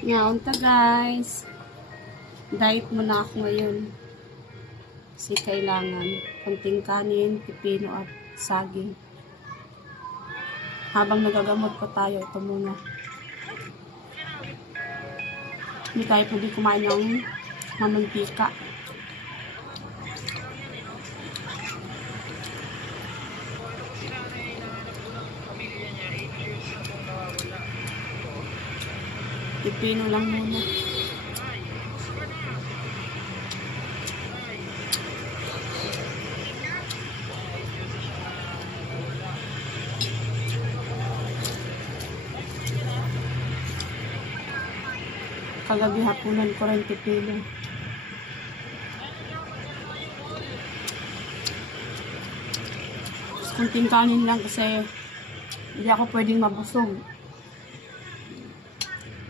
Ngaunta guys. Diet muna ako ngayon. Kasi kailangan konting kanin, pipino at saging. Habang nagagamot pa tayo, ito muna. Hindi tayo pwede kumain ng mamantika. Pipino lang muna. Kagabi hapunan ko rin pipino. Kunting kanin lang kasi hindi ako pwedeng mabusog.